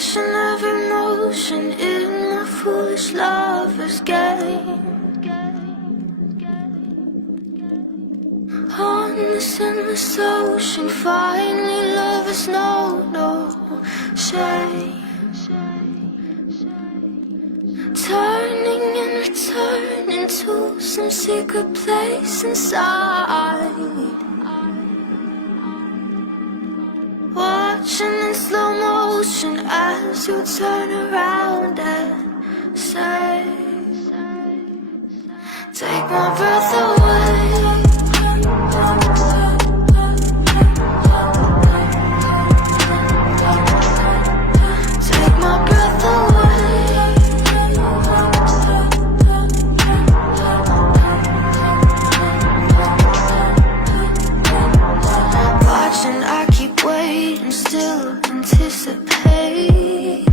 Watching every motion in my foolish lover's game. On this endless ocean, finally lovers know no shame. Turning and returning to some secret place inside. Watching in slow motion as you turn around and say, take my breath away. Take my breath away. Watching, I keep waiting, still anticipating.